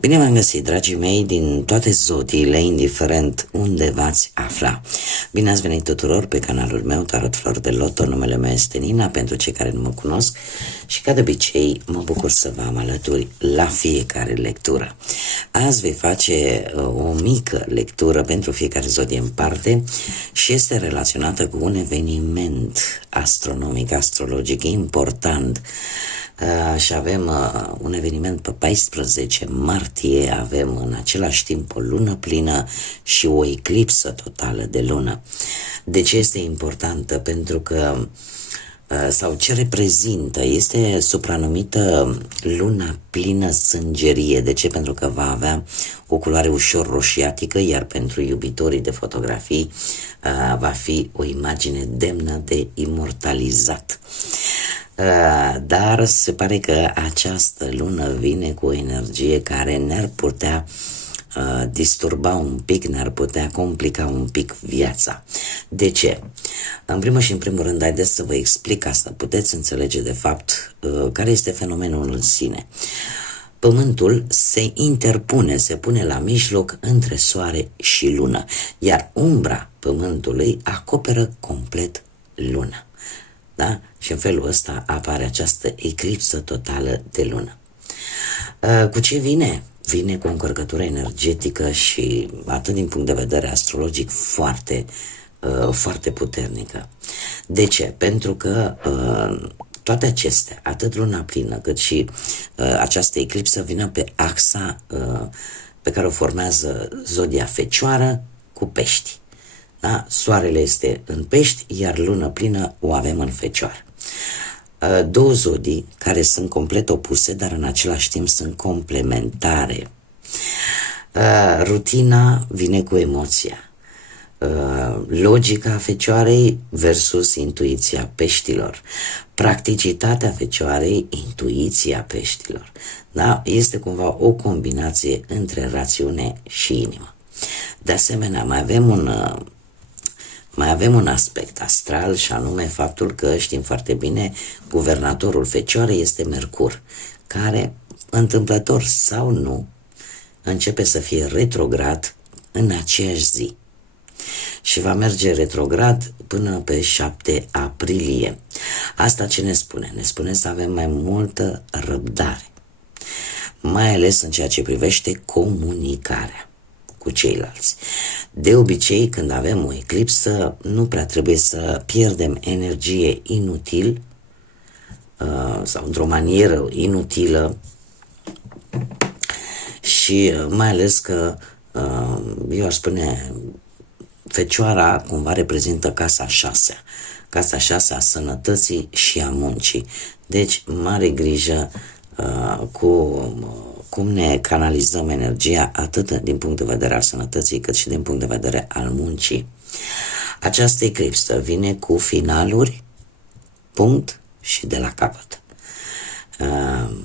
Bine v-am găsit, dragii mei, din toate zodiile, indiferent unde v-ați afla. Bine ați venit tuturor pe canalul meu, Tarot Flori de Loto. Numele meu este Nina, pentru cei care nu mă cunosc, și ca de obicei mă bucur să vă am alături la fiecare lectură. Azi voi face o mică lectură pentru fiecare zodie în parte și este relaționată cu un eveniment astronomic, astrologic important. Și avem un eveniment pe 14 martie, avem în același timp o lună plină și o eclipsă totală de lună. De ce este importantă? Pentru că, sau ce reprezintă, este supranumită luna plină sângerie. De ce? Pentru că va avea o culoare ușor roșiatică, iar pentru iubitorii de fotografii va fi o imagine demnă de imortalizat. Dar se pare că această lună vine cu o energie care ne-ar putea disturba un pic, ne-ar putea complica un pic viața. De ce? În primul și în primul rând, haideți să vă explic asta, puteți înțelege de fapt care este fenomenul în sine. Pământul se interpune, se pune la mijloc între soare și lună, iar umbra pământului acoperă complet luna. Da? Și în felul ăsta apare această eclipsă totală de lună. Cu ce vine? Vine cu o încărcătură energetică și atât din punct de vedere astrologic foarte puternică. De ce? Pentru că toate acestea, atât luna plină cât și această eclipsă, vine pe axa pe care o formează zodia Fecioară cu Pești. Da? Soarele este în Pești, iar lună plină o avem în Fecioară. Două zodii care sunt complet opuse, dar în același timp sunt complementare. Rutina vine cu emoția. Logica Fecioarei versus intuiția Peștilor. Practicitatea Fecioarei, intuiția Peștilor. Da? Este cumva o combinație între rațiune și inimă. De asemenea, mai avem un aspect astral, și anume faptul că, știm foarte bine, guvernatorul Fecioarei este Mercur, care, întâmplător sau nu, începe să fie retrograd în aceeași zi. Și va merge retrograd până pe 7 aprilie. Asta ce ne spune? Ne spune să avem mai multă răbdare, mai ales în ceea ce privește comunicarea cu ceilalți. De obicei, când avem o eclipsă, nu prea trebuie să pierdem energie inutil sau într-o manieră inutilă, și mai ales că eu aș spune, Fecioara cumva reprezintă casa 6, casa 6 a sănătății și a muncii. Deci mare grijă cum ne canalizăm energia, atât din punct de vedere al sănătății, cât și din punct de vedere al muncii. Această eclipsă vine cu finaluri, punct și de la capăt.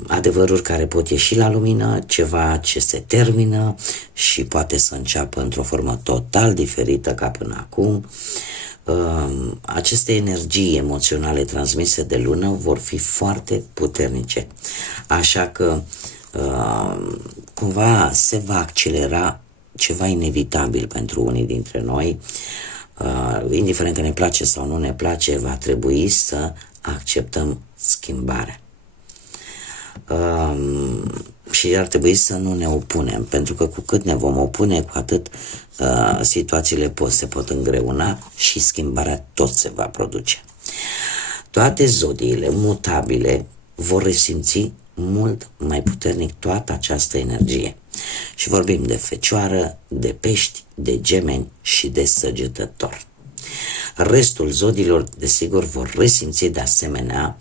Adevăruri care pot ieși la lumină, ceva ce se termină și poate să înceapă într-o formă total diferită ca până acum. Aceste energii emoționale transmise de lună vor fi foarte puternice. Așa că cumva se va accelera ceva inevitabil pentru unii dintre noi. Indiferent că ne place sau nu ne place, va trebui să acceptăm schimbarea. Și ar trebui să nu ne opunem, pentru că cu cât ne vom opune, cu atât situațiile se pot îngreuna și schimbarea tot se va produce. Toate zodiile mutabile vor resimți mult mai puternic toată această energie. Și vorbim de Fecioară, de Pești, de Gemeni și de Săgetător. Restul zodiilor, desigur, vor resimți de asemenea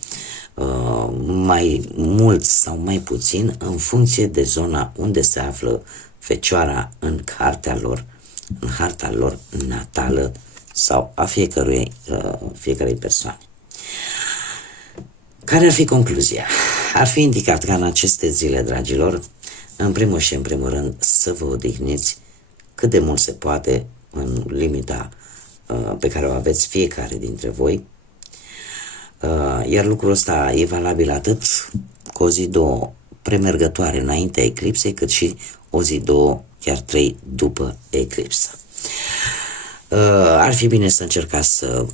mai mult sau mai puțin în funcție de zona unde se află Fecioara în harta lor natală sau a fiecărei persoane. Care ar fi concluzia? Ar fi indicat ca în aceste zile, dragilor, în primul și în primul rând, să vă odihniți cât de mult se poate în limita pe care o aveți fiecare dintre voi. Iar lucrul ăsta e valabil atât cu o zi, două premergătoare înaintea eclipsei, cât și o zi, două, chiar 3 după eclipsă. Ar fi bine să încercați să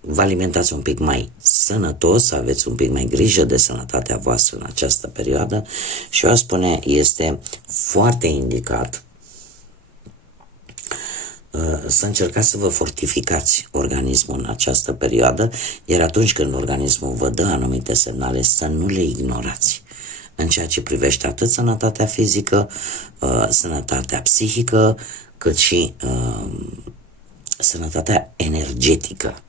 vă alimentați un pic mai sănătos, să aveți un pic mai grijă de sănătatea voastră în această perioadă și eu aș spune este foarte indicat să încercați să vă fortificați organismul în această perioadă, iar atunci când organismul vă dă anumite semnale, să nu le ignorați în ceea ce privește atât sănătatea fizică, sănătatea psihică, cât și sănătatea energetică.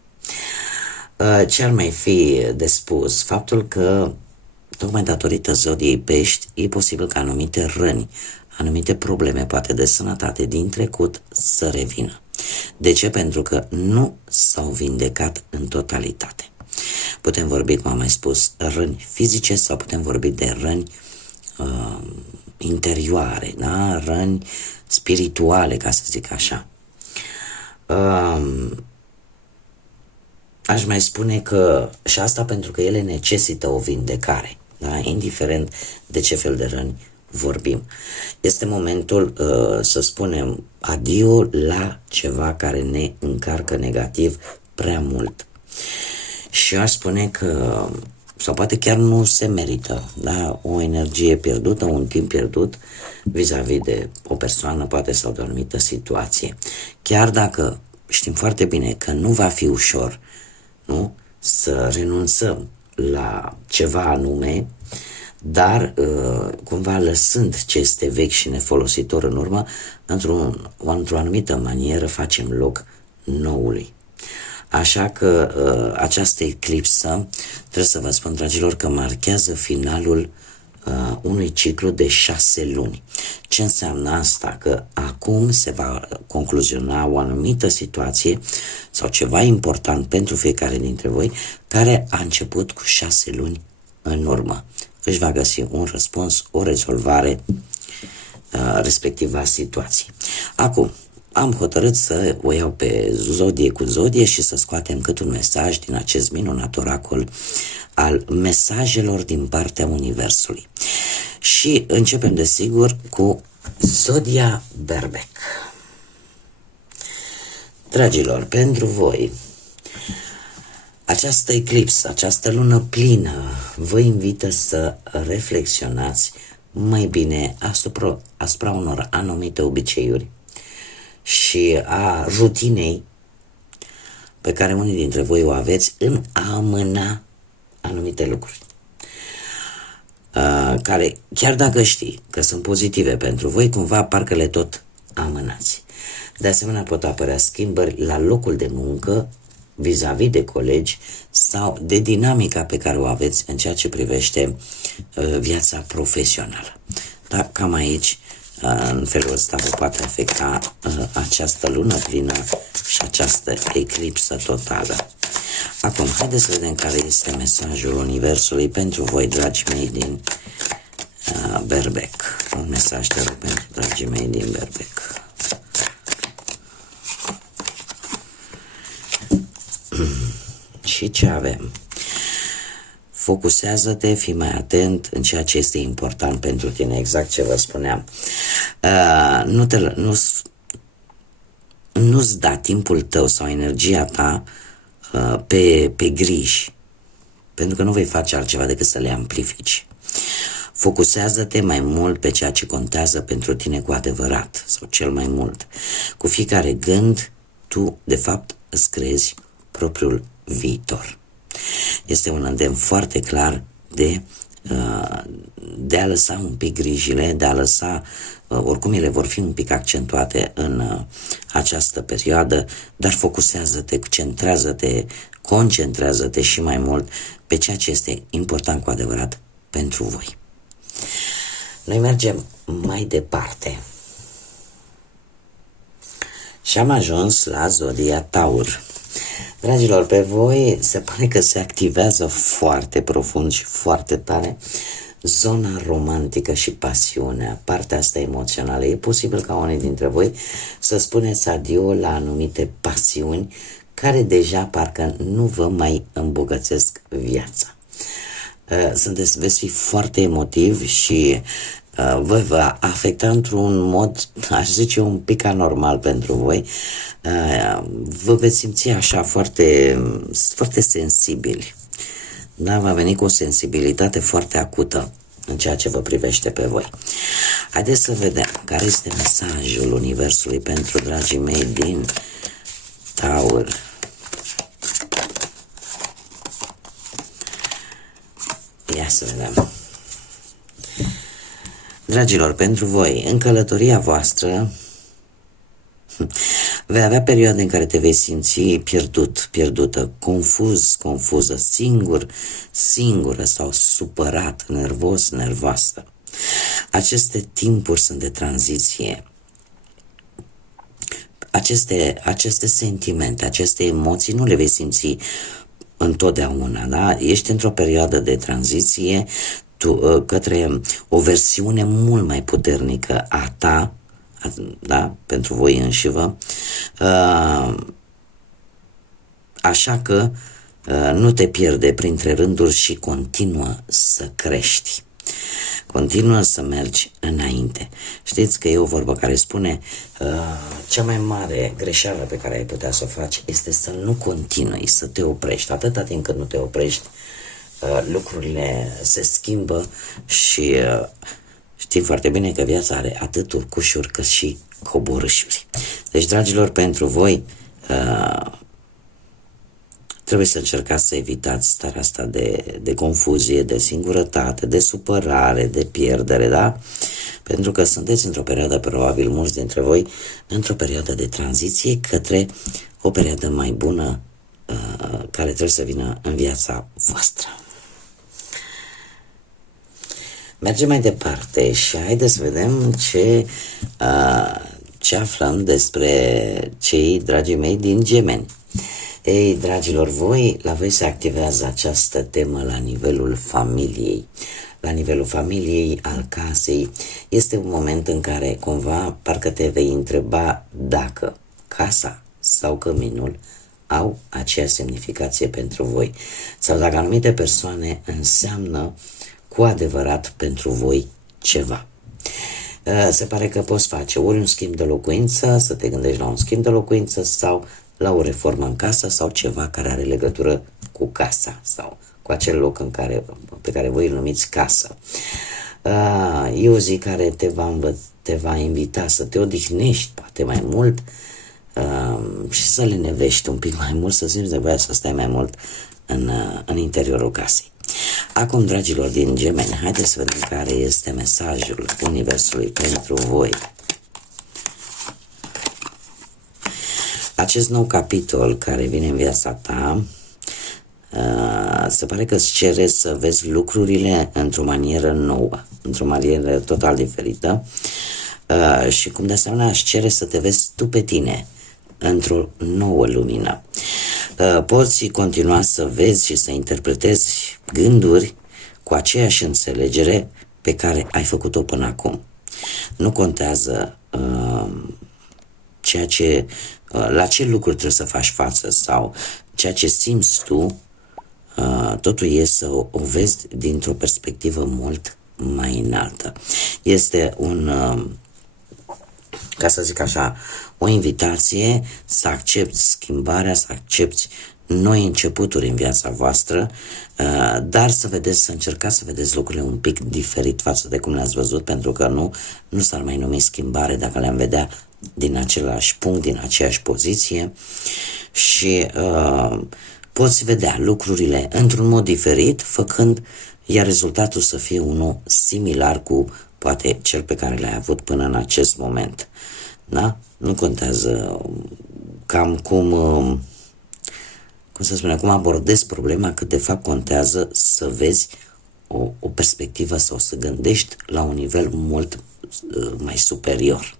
Ce ar mai fi de spus? Faptul că tocmai datorită zodiei Pești e posibil ca anumite răni, anumite probleme poate de sănătate din trecut să revină. De ce? Pentru că nu s-au vindecat în totalitate. Putem vorbi, cum am mai spus, răni fizice sau putem vorbi de răni interioare, da? Răni spirituale, ca să zic așa. Aș mai spune că și asta pentru că ele necesită o vindecare, da? Indiferent de ce fel de răni vorbim. Este momentul să spunem adio la ceva care ne încarcă negativ prea mult. Și eu aș spune că, sau poate chiar nu se merită, da? O energie pierdută, un timp pierdut vis-a-vis de o persoană, poate, sau de o anumită situație. Chiar dacă știm foarte bine că nu va fi ușor, nu? Să renunțăm la ceva anume, dar cumva lăsând ce este vechi și nefolositor în urmă, într-o anumită manieră facem loc noului. Așa că această eclipsă, trebuie să vă spun, dragilor, că marchează finalul unui ciclu de 6 luni. Ce înseamnă asta? Că acum se va concluziona o anumită situație sau ceva important pentru fiecare dintre voi care a început cu 6 luni în urmă. Își va găsi un răspuns, o rezolvare respectiva situației. Acum, am hotărât să o iau pe zodie cu zodie și să scoatem cât un mesaj din acest minunat oracol al mesajelor din partea Universului. Și începem, desigur, cu zodia Berbec. Dragilor, pentru voi, această eclipsă, această lună plină, vă invită să reflexionați mai bine asupra unor anumite obiceiuri și a rutinei pe care unii dintre voi o aveți în a amâna anumite lucruri, care, chiar dacă știi că sunt pozitive pentru voi, cumva parcă le tot amânați. De asemenea, pot apărea schimbări la locul de muncă, vis-a-vis de colegi sau de dinamica pe care o aveți în ceea ce privește viața profesională. Da, cam aici, în felul ăsta, vă poate afecta această lună plină și această eclipsă totală. Acum, haideți să vedem care este mesajul Universului pentru voi, dragii mei din Berbec. Un mesaj, te rog, pentru dragii mei din Berbec. Și ce avem? Focusează-te, fii mai atent în ceea ce este important pentru tine, exact ce vă spuneam. Nu-ți da timpul tău sau energia ta pe griji, pentru că nu vei face altceva decât să le amplifici. Focusează-te mai mult pe ceea ce contează pentru tine cu adevărat, sau cel mai mult. Cu fiecare gând, tu, de fapt, îți creezi propriul viitor. Este un îndemn foarte clar de a lăsa un pic grijile, de a lăsa, oricum ele vor fi un pic accentuate în această perioadă, dar focusează-te, centrează-te, concentrează-te și mai mult pe ceea ce este important cu adevărat pentru voi. Noi mergem mai departe și am ajuns la zodia Taur. Dragilor, pe voi se pare că se activează foarte profund și foarte tare zona romantică și pasiunea, partea asta emoțională. E posibil ca unii dintre voi să spuneți adio la anumite pasiuni care deja parcă nu vă mai îmbogățesc viața. veți fi foarte emotiv și vă va afecta într-un mod, aș zice, un pic anormal pentru voi. Vă veți simți așa foarte, foarte sensibili. Da, va veni cu o sensibilitate foarte acută în ceea ce vă privește pe voi. Haideți să vedem care este mesajul Universului pentru dragii mei din Taur. Ia să vedem. Dragilor, pentru voi, în călătoria voastră, vei avea perioade în care te vei simți pierdut, pierdută, confuz, confuză, singură sau supărat, nervos, nervoasă. Aceste timpuri sunt de tranziție. Aceste sentimente, aceste emoții nu le vei simți întotdeauna, da? Ești într-o perioadă de tranziție către o versiune mult mai puternică a ta, da? Pentru voi înșivă. Așa că nu te pierde printre rânduri și continuă să crești. Continuă să mergi înainte. Știți că e o vorbă care spune cea mai mare greșeală pe care ai putea să o faci este să nu continui, să te oprești. Atâta timp cât nu te oprești, lucrurile se schimbă și știm foarte bine că viața are atât urcușuri cât și coborâșuri. Deci, dragilor, pentru voi trebuie să încercați să evitați starea asta de confuzie, de singurătate, de supărare, de pierdere, da? Pentru că sunteți într-o perioadă, probabil mulți dintre voi, într-o perioadă de tranziție către o perioadă mai bună care trebuie să vină în viața voastră. Mergem mai departe și haideți să vedem ce aflăm despre cei, dragii mei, din Gemeni. Ei, dragilor, la voi se activează această temă la nivelul familiei. La nivelul familiei, al casei, este un moment în care cumva parcă te vei întreba dacă casa sau căminul au aceeași semnificație pentru voi sau dacă anumite persoane înseamnă cu adevărat pentru voi ceva. Se pare că poți face ori un schimb de locuință, să te gândești la un schimb de locuință sau la o reformă în casă sau ceva care are legătură cu casa sau cu acel loc pe care voi îl numiți casă. E o zi care te va invita să te odihnești poate mai mult și să lenevești un pic mai mult, să simți nevoia să stai mai mult în interiorul casei. Acum, dragilor din Gemeni, haideți să vedem care este mesajul Universului pentru voi. Acest nou capitol care vine în viața ta se pare că îți cere să vezi lucrurile într-o manieră nouă, într-o manieră total diferită și cum de asemenea își cere să te vezi tu pe tine într-o nouă lumină. Poți continua să vezi și să interpretezi gânduri cu aceeași înțelegere pe care ai făcut-o până acum. Nu contează la ce lucruri trebuie să faci față sau ceea ce simți tu, totul e să o vezi dintr-o perspectivă mult mai înaltă. Este ca să zic așa, o invitație să accepti schimbarea, să accepti noi începuturi în viața voastră, dar să încercați să vedeți lucrurile un pic diferit față de cum le-ați văzut, pentru că nu s-ar mai numi schimbare dacă le-am vedea din același punct, din aceeași poziție și poți vedea lucrurile într-un mod diferit, făcând iar rezultatul să fie unul similar cu poate cel pe care l-ai avut până în acest moment. Da? Nu contează cam cum să spunem, cum abordezi problema, cât de fapt contează să vezi o perspectivă sau să gândești la un nivel mult mai superior.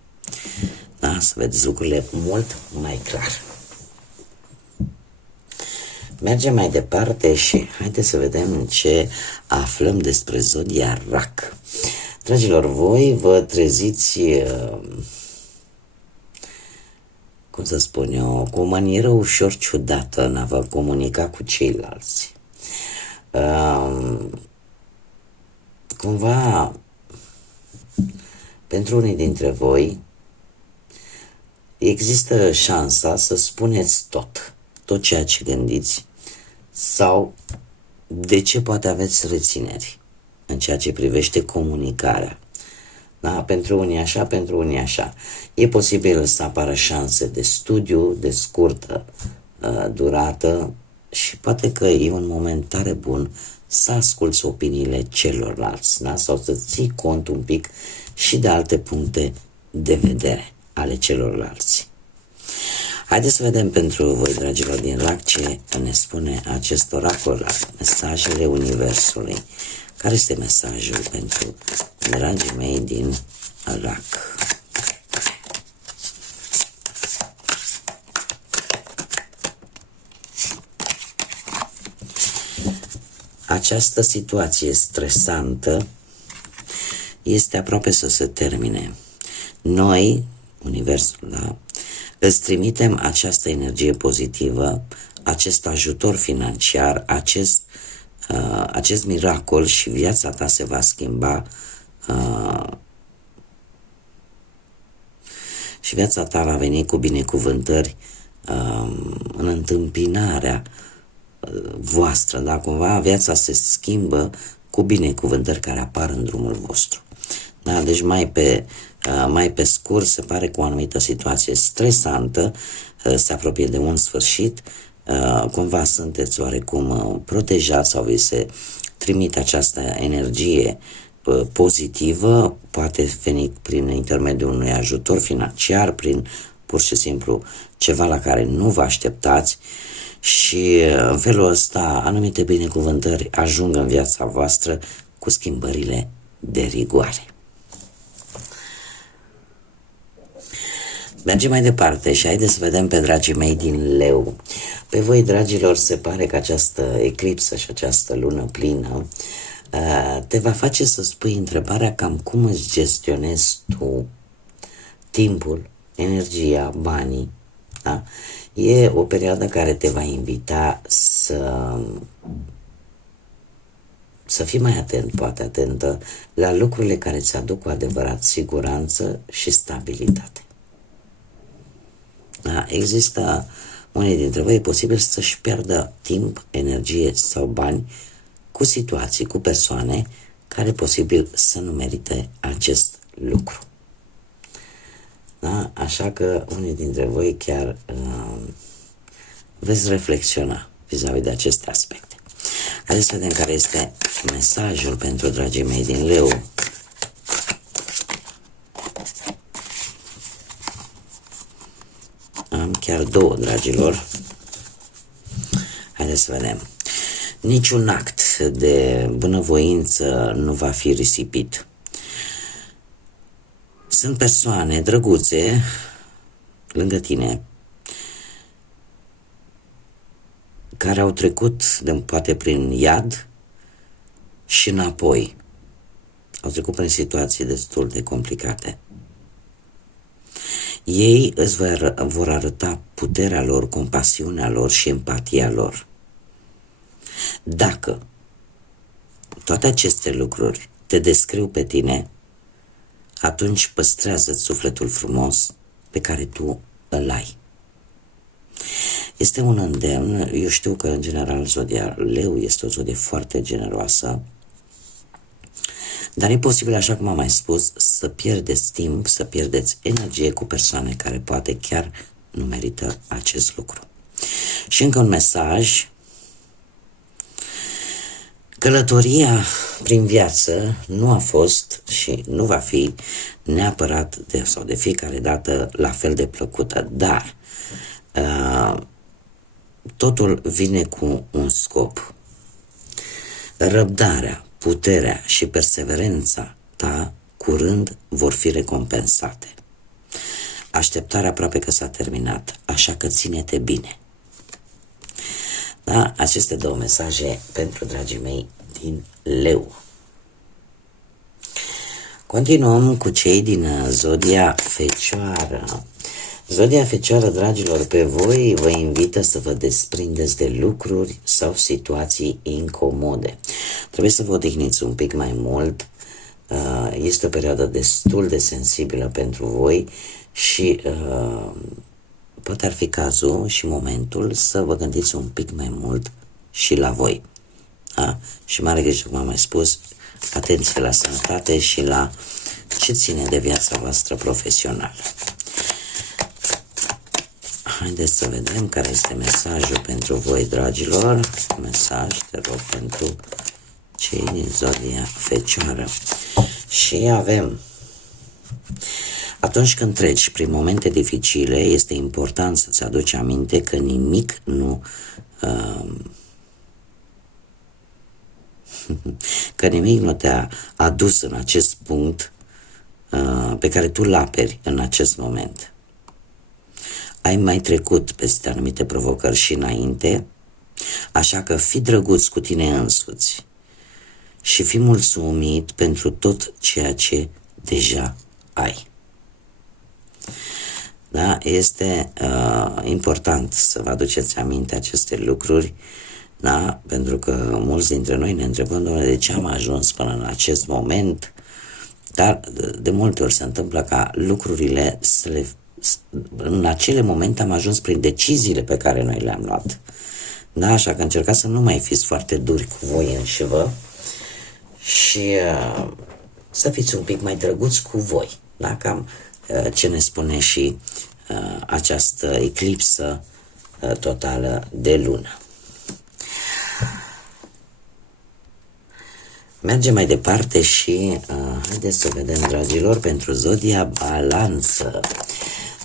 Da? Să vedeți lucrurile mult mai clar. Mergem mai departe și haideți să vedem ce aflăm despre zodia Rac. Dragilor, voi vă treziți, cum să spun eu, cu o manieră ușor ciudată în a vă comunica cu ceilalți. cumva, pentru unii dintre voi, există șansa să spuneți tot ceea ce gândiți, sau de ce poate aveți rețineri în ceea ce privește comunicarea. Da? Pentru unii așa, pentru unii așa. E posibil să apară șanse de studiu, de scurtă durată, și poate că e un moment tare bun să asculți opiniile celorlalți, da? Sau să ții cont un pic și de alte puncte de vedere ale celorlalți. Haideți să vedem pentru voi, dragilor din RAC, ce ne spune acest oracol, mesajele Universului. Care este mesajul pentru dragii mei din RAC? Această situație stresantă este aproape să se termine. Noi, Universul, da, îți trimitem această energie pozitivă, acest ajutor financiar, acest miracol, și viața ta se va schimba și viața ta va veni cu binecuvântări în întâmpinarea voastră, da? Cumva viața se schimbă cu binecuvântări care apar în drumul vostru. Da? Deci mai pe scurt, se pare că o anumită situație stresantă se apropie de un sfârșit. Cumva sunteți oarecum protejați sau vi se trimite această energie pozitivă, poate veni prin intermediul unui ajutor financiar, prin pur și simplu ceva la care nu vă așteptați, și în felul ăsta anumite binecuvântări ajung în viața voastră cu schimbările de rigoare. Mergem mai departe și haideți să vedem pe dragii mei din Leu. Pe voi, dragilor, se pare că această eclipsă și această lună plină te va face să spui întrebarea cam cum îți gestionezi tu timpul, energia, banii. Da? E o perioadă care te va invita să fii mai atent, poate atentă, la lucrurile care îți aduc cu adevărat siguranță și stabilitate. Da? Există unii dintre voi, e posibil să-și pierdă timp, energie sau bani cu situații, cu persoane care posibil să nu merite acest lucru. Da? Așa că unii dintre voi chiar veți reflexiona vis-a-vis de aceste aspecte. Haideți să vedem care este mesajul pentru dragii mei din Leu. Am chiar două, dragilor. Haideți să vedem. Niciun act de bunăvoință nu va fi risipit. Sunt persoane drăguțe lângă tine care au trecut poate prin iad și înapoi. Au trecut prin situații destul de complicate. Ei îți vor arăta puterea lor, compasiunea lor și empatia lor. Dacă toate aceste lucruri te descriu pe tine, atunci păstrează-ți sufletul frumos pe care tu îl ai. Este un îndemn. Eu știu că în general zodia Leu este o zodie foarte generoasă, dar e posibil, așa cum am mai spus, să pierdeți timp, să pierdeți energie cu persoane care poate chiar nu merită acest lucru. Și încă un mesaj. Călătoria prin viață nu a fost și nu va fi neapărat de fiecare dată la fel de plăcută, dar totul vine cu un scop. Răbdarea, puterea și perseverența ta curând vor fi recompensate. Așteptarea aproape că s-a terminat, așa că ține-te bine. Da? Aceste două mesaje pentru dragii mei din Leu. Continuăm cu cei din zodia Fecioară. Zodia Fecioară, dragilor, pe voi vă invită să vă desprindeți de lucruri sau situații incomode. Trebuie să vă odihniți un pic mai mult. Este o perioadă destul de sensibilă pentru voi și poate ar fi cazul și momentul să vă gândiți un pic mai mult și la voi. Și mare grijă, cum am mai spus, atenție la sănătate și la ce ține de viața voastră profesională. Haideți să vedem care este mesajul pentru voi, dragilor. Mesaj, te rog, pentru cei din Zodia Fecioară. Și avem: atunci când treci prin momente dificile, este important să-ți aduci aminte că nimic nu că nimic nu te-a adus în acest punct pe care tu îl aperi în acest moment. Ai mai trecut peste anumite provocări și înainte, așa că fii drăguț cu tine însuți și fii mulțumit pentru tot ceea ce deja ai. Da? Este important să vă aduceți aminte aceste lucruri, da? Pentru că mulți dintre noi ne întrebăm, Doamne, de ce am ajuns până în acest moment? Dar de multe ori se întâmplă ca lucrurile în acele momente am ajuns prin deciziile pe care noi le-am luat. Da? Așa că încercați să nu mai fiți foarte duri cu voi înșivă și să fiți un pic mai drăguți cu voi. Da? Cam ce ne spune și această eclipsă totală de lună. Mergem mai departe și haideți să vedem, dragilor, pentru Zodia Balanță.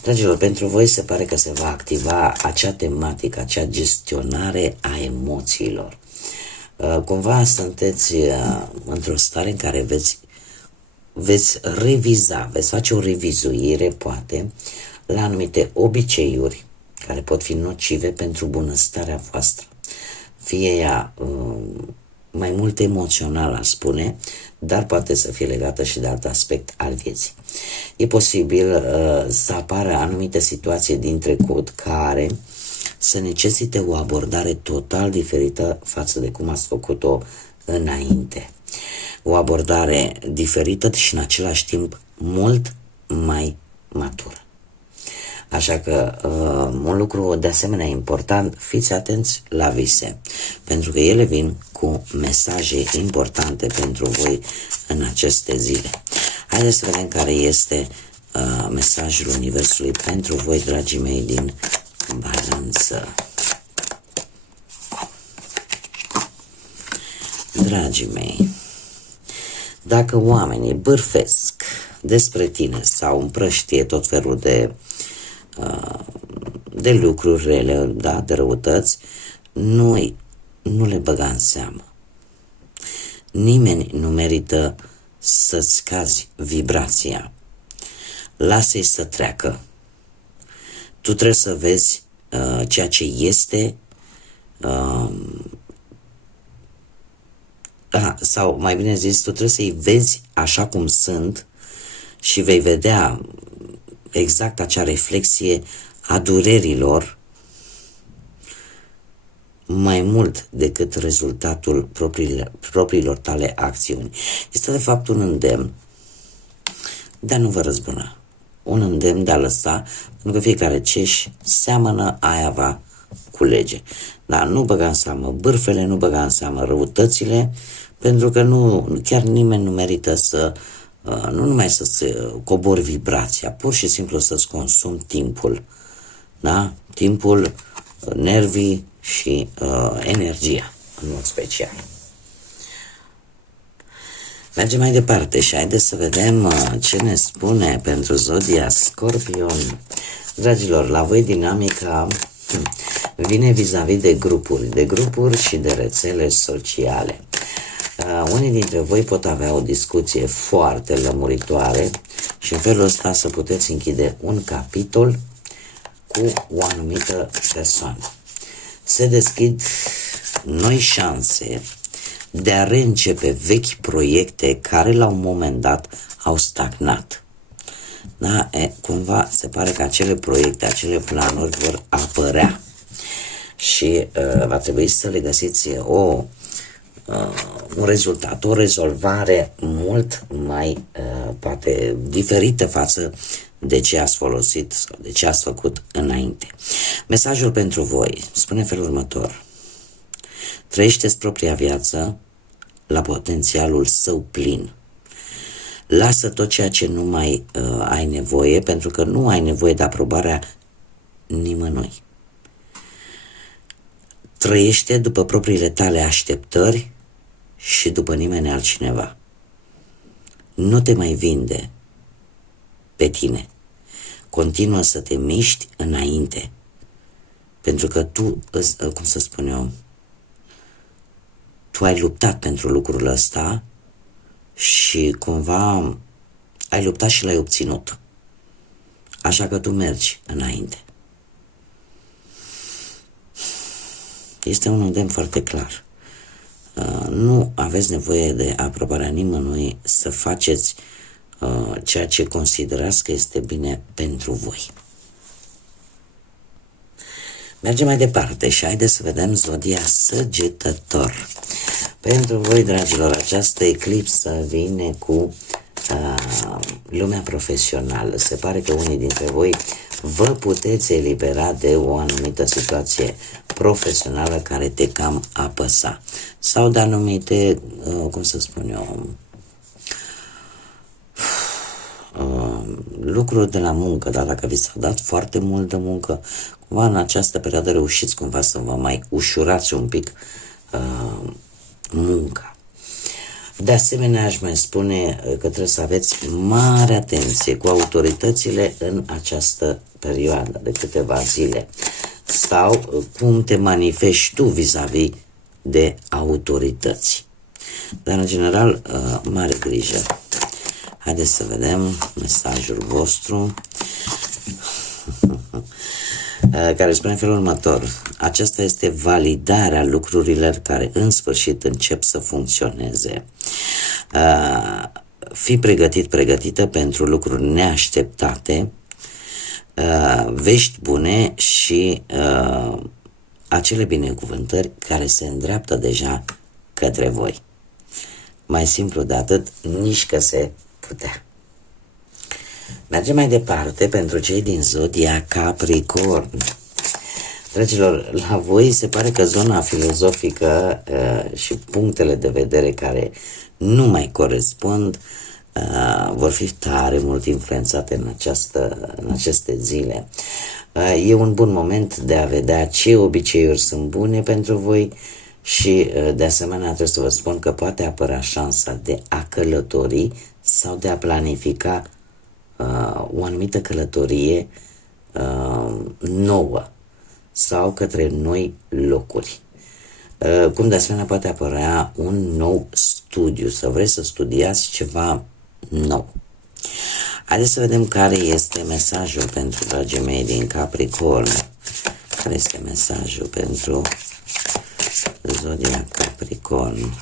Dragilor, pentru voi se pare că se va activa acea tematică, acea gestionare a emoțiilor. Cumva sunteți într-o stare în care veți reviza, veți face o revizuire, poate, la anumite obiceiuri care pot fi nocive pentru bunăstarea voastră. Fie ea mai mult emoțional, aș spune, dar poate să fie legată și de alt aspect al vieții. E posibil să apară anumite situații din trecut care să necesite o abordare total diferită față de cum ați făcut-o înainte. O abordare diferită și în același timp mult mai matură. Așa că un lucru de asemenea important, fiți atenți la vise, pentru că ele vin cu mesaje importante pentru voi în aceste zile. Haideți să vedem care este mesajul Universului pentru voi, dragii mei din Balanță. Dragii mei, dacă oamenii bârfesc despre tine sau împrăștie tot felul de lucruri rele, da, de răutăți, nu le băga în seamă. Nimeni nu merită să-ți scazi vibrația. Lasă-i să treacă. Tu trebuie să vezi ceea ce este sau mai bine zis, tu trebuie să-i vezi așa cum sunt și vei vedea exact acea reflexie a durerilor mai mult decât rezultatul propriilor tale acțiuni. Este de fapt un îndemn de a nu vă răzbuna, un îndemn de a lăsa, pentru că fiecare ce-și seamănă, aia va culege. Dar nu băga în seamă bârfele, nu băga în seamă răutățile, pentru că chiar nimeni nu merită să nu numai să-ți cobori vibrația, pur și simplu să-ți consumi timpul, da? Timpul, nervii și energia, în mod special. Mergem mai departe și haideți să vedem ce ne spune pentru Zodia Scorpion. Dragilor, la voi dinamica vine vis-a-vis de grupuri și de rețele sociale. Unii dintre voi pot avea o discuție foarte lămuritoare și în felul ăsta să puteți închide un capitol cu o anumită persoană. Se deschid noi șanse de a reîncepe vechi proiecte care la un moment dat au stagnat. Da? Cumva se pare că acele proiecte, acele planuri vor apărea și va trebui să le găsiți un rezultat, o rezolvare mult mai poate diferită față de ce ați folosit sau de ce ați făcut înainte. Mesajul pentru voi spune felul următor: trăiește-ți propria viață la potențialul său plin. Lasă tot ceea ce nu mai ai nevoie, pentru că nu ai nevoie de aprobarea nimănui. Trăiește după propriile tale așteptări și după nimeni altcineva. Nu te mai vinde pe tine. Continuă să te miști înainte. Pentru că tu, cum să spun eu, tu ai luptat pentru lucrul ăsta și cumva ai luptat și l-ai obținut. Așa că tu mergi înainte. Este un îndemn foarte clar. Nu aveți nevoie de aprobarea nimănui să faceți ceea ce considerați că este bine pentru voi. Mergem mai departe și haideți să vedem zodia Săgetător. Pentru voi, dragilor, această eclipsă vine cu lumea profesională. Se pare că unii dintre voi vă puteți elibera de o anumită situație profesională care te cam apăsa. Sau de anumite, cum să spun eu, lucruri de la muncă, dar dacă vi s-a dat foarte mult de muncă, cumva în această perioadă reușiți cumva să vă mai ușurați un pic munca. De asemenea, aș mai spune că trebuie să aveți mare atenție cu autoritățile în această perioadă de câteva zile sau cum te manifesti tu vis-a-vis de autorități. Dar, în general, mare grijă. Haideți să vedem mesajul vostru care spune în felul următor: aceasta este validarea lucrurilor care în sfârșit încep să funcționeze. Fii pregătit, pregătită pentru lucruri neașteptate, vești bune și acele binecuvântări care se îndreaptă deja către voi. Mai simplu de atât, nici că se putea. Mergem mai departe pentru cei din zodia Capricorn. Dragilor, la voi se pare că zona filozofică și punctele de vedere care nu mai corespund vor fi tare mult influențate în aceste zile. E un bun moment de a vedea ce obiceiuri sunt bune pentru voi și de asemenea trebuie să vă spun că poate apărea șansa de a călători sau de a planifica o anumită călătorie nouă sau către noi locuri. Cum de asemenea poate apărea un nou studiu, să vreți să studiați ceva nou. Haideți să vedem care este mesajul pentru dragii mei din Capricorn. Care este mesajul pentru zodia Capricorn?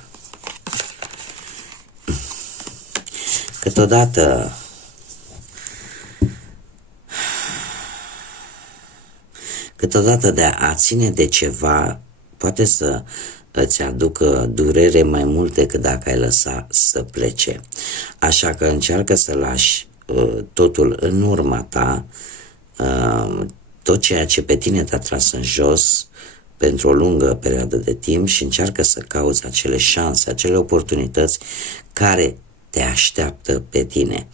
Câteodată de a ține de ceva poate să îți aducă durere mai mult decât dacă ai lăsa să plece. Așa că încearcă să lași totul în urma ta, tot ceea ce pe tine te-a tras în jos pentru o lungă perioadă de timp și încearcă să cauți acele șanse, acele oportunități care te așteaptă pe tine.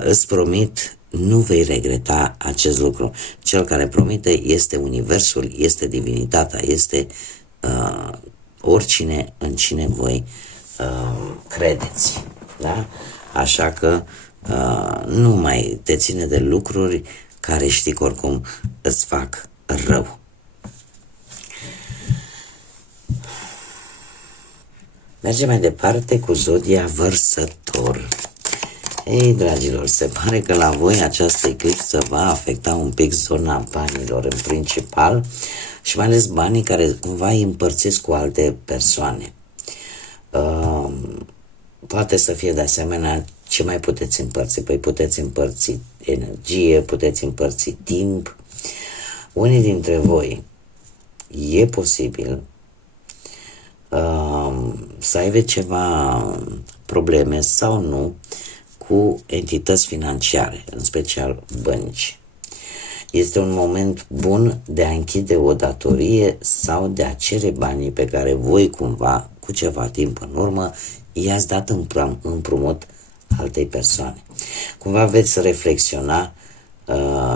Îți promit, nu vei regreta acest lucru. Cel care promite este Universul, este Divinitatea, este oricine în cine voi credeți. Da? Așa că nu mai te ține de lucruri care știi că oricum îți fac rău. Mergem mai departe cu zodia Vărsător. Ei, dragilor, se pare că la voi această eclipsă va afecta un pic zona banilor în principal și mai ales banii care cumva îi împărțiți cu alte persoane. Poate să fie de asemenea Ce mai puteți împărți? Păi puteți împărți energie, puteți împărți timp. Unii dintre voi e posibil să aibă ceva probleme sau nu cu entități financiare, în special bănci. Este un moment bun de a închide o datorie sau de a cere banii pe care voi cumva, cu ceva timp în urmă, i-ați dat împrumut altei persoane. Cumva veți reflexiona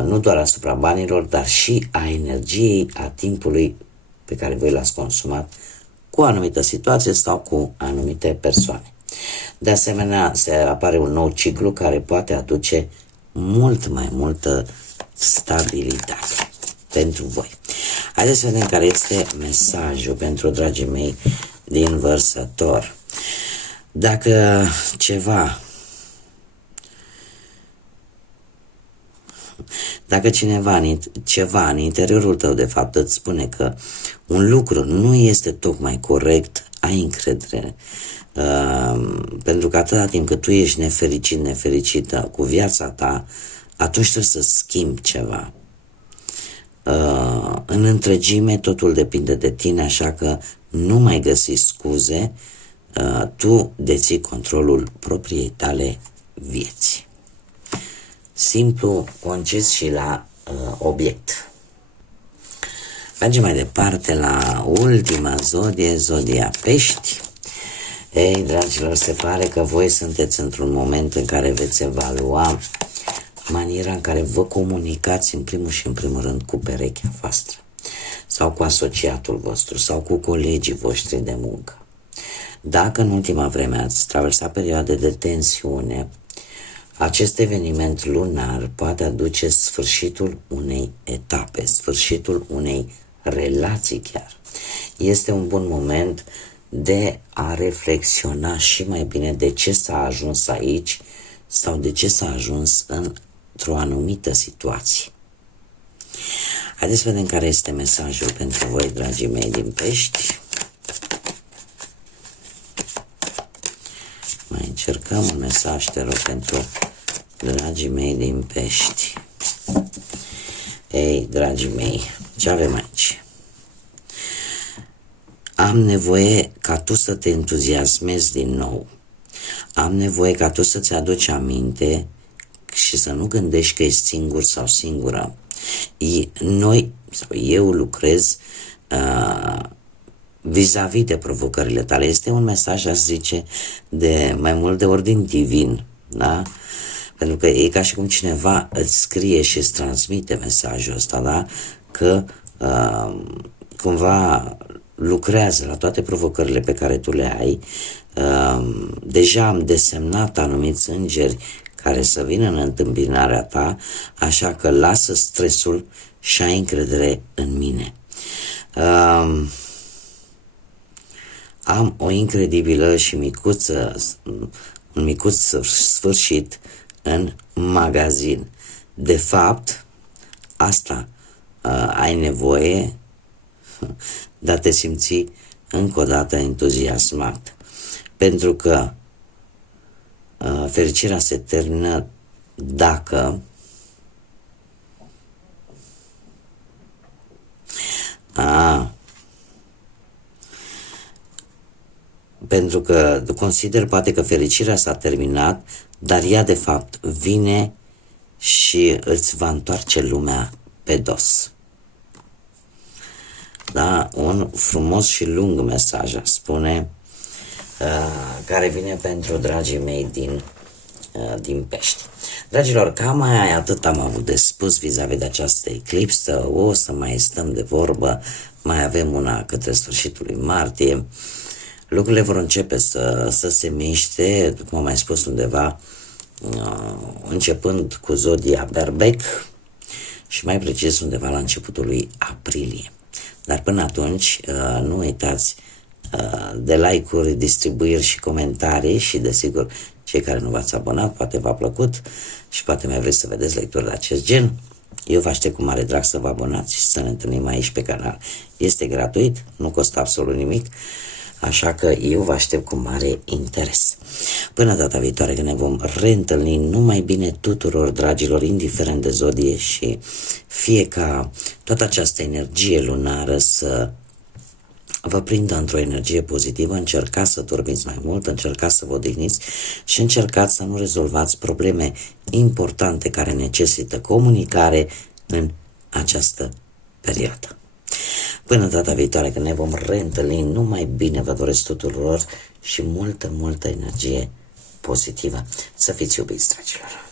nu doar asupra banilor, dar și a energiei, a timpului pe care voi l-ați consumat cu o anumită situație sau cu anumite persoane. De asemenea, se apare un nou ciclu care poate aduce mult mai multă stabilitate pentru voi. Haideți să vedem care este mesajul pentru dragii mei din Vărsător. Dacă ceva în interiorul tău de fapt îți spune că un lucru nu este tocmai corect, ai încredere, pentru că atâta timp cât tu ești nefericită cu viața ta, atunci trebuie să schimbi ceva. În întregime totul depinde de tine, așa că nu mai găsi scuze, tu deții controlul propriei tale vieți. Simplu, concis și la obiect. Mergem mai departe la ultima zodie, zodia Pești. Ei, dragilor, se pare că voi sunteți într-un moment în care veți evalua maniera în care vă comunicați în primul rând cu perechea voastră sau cu asociatul vostru sau cu colegii voștri de muncă. Dacă în ultima vreme ați traversat perioade de tensiune, acest eveniment lunar poate aduce sfârșitul unei etape, sfârșitul unei relații chiar. Este un bun moment de a reflexiona și mai bine de ce s-a ajuns aici sau de ce s-a ajuns într-o anumită situație. Haideți să vedem care este mesajul pentru voi, dragii mei din Pești. Mai încercăm un mesaj, te rog, pentru dragii mei din Pești. Ei, dragii mei, ce avem aici? Am nevoie ca tu să te entuziasmezi din nou. Am nevoie ca tu să-ți aduci aminte și să nu gândești că ești singur sau singură. Eu lucrez vis-a-vis de provocările tale. Este un mesaj, aș zice, de mai mult de ordin divin, da? Pentru că e ca și cum cineva îți scrie și îți transmite mesajul ăsta, da? Că cumva lucrează la toate provocările pe care tu le ai. Deja am desemnat anumiți îngeri care să vină în întâmpinarea ta, așa că lasă stresul și ai încredere în mine. Am o incredibilă și un micuț sfârșit în magazin. De fapt, asta ai nevoie de a te simți încă o dată entuziasmat. Pentru că fericirea se termină dacă pentru că consider poate că fericirea s-a terminat, dar ea de fapt vine și îți va întoarce lumea pe dos. Da? Un frumos și lung mesaj, spune, care vine pentru dragii mei din Pești. Dragilor, cam atât am avut de spus vis-a-vis de această eclipsă. O să mai stăm de vorbă, mai avem una către sfârșitul lui martie. Lucrurile vor începe să se miște, cum am mai spus undeva, începând cu zodia Berbec și mai precis undeva la începutul lui aprilie. Dar până atunci nu uitați de like-uri, distribuiri și comentarii și desigur cei care nu v-ați abonat, poate v-a plăcut și poate mai vreți să vedeți lecturi de acest gen. Eu vă aștept cu mare drag să vă abonați și să ne întâlnim aici pe canal. Este gratuit, nu costă absolut nimic, așa că eu vă aștept cu mare interes. Până data viitoare, când ne vom reîntâlni, numai bine tuturor, dragilor, indiferent de zodie, și fie ca toată această energie lunară să vă prindă într-o energie pozitivă. Încercați să dormiți mai mult, încercați să vă odihniți și încercați să nu rezolvați probleme importante care necesită comunicare în această perioadă. Până data viitoare, când ne vom reîntâlni, numai bine vă doresc tuturor și multă, multă energie pozitivă. Să fiți iubiți, dragilor!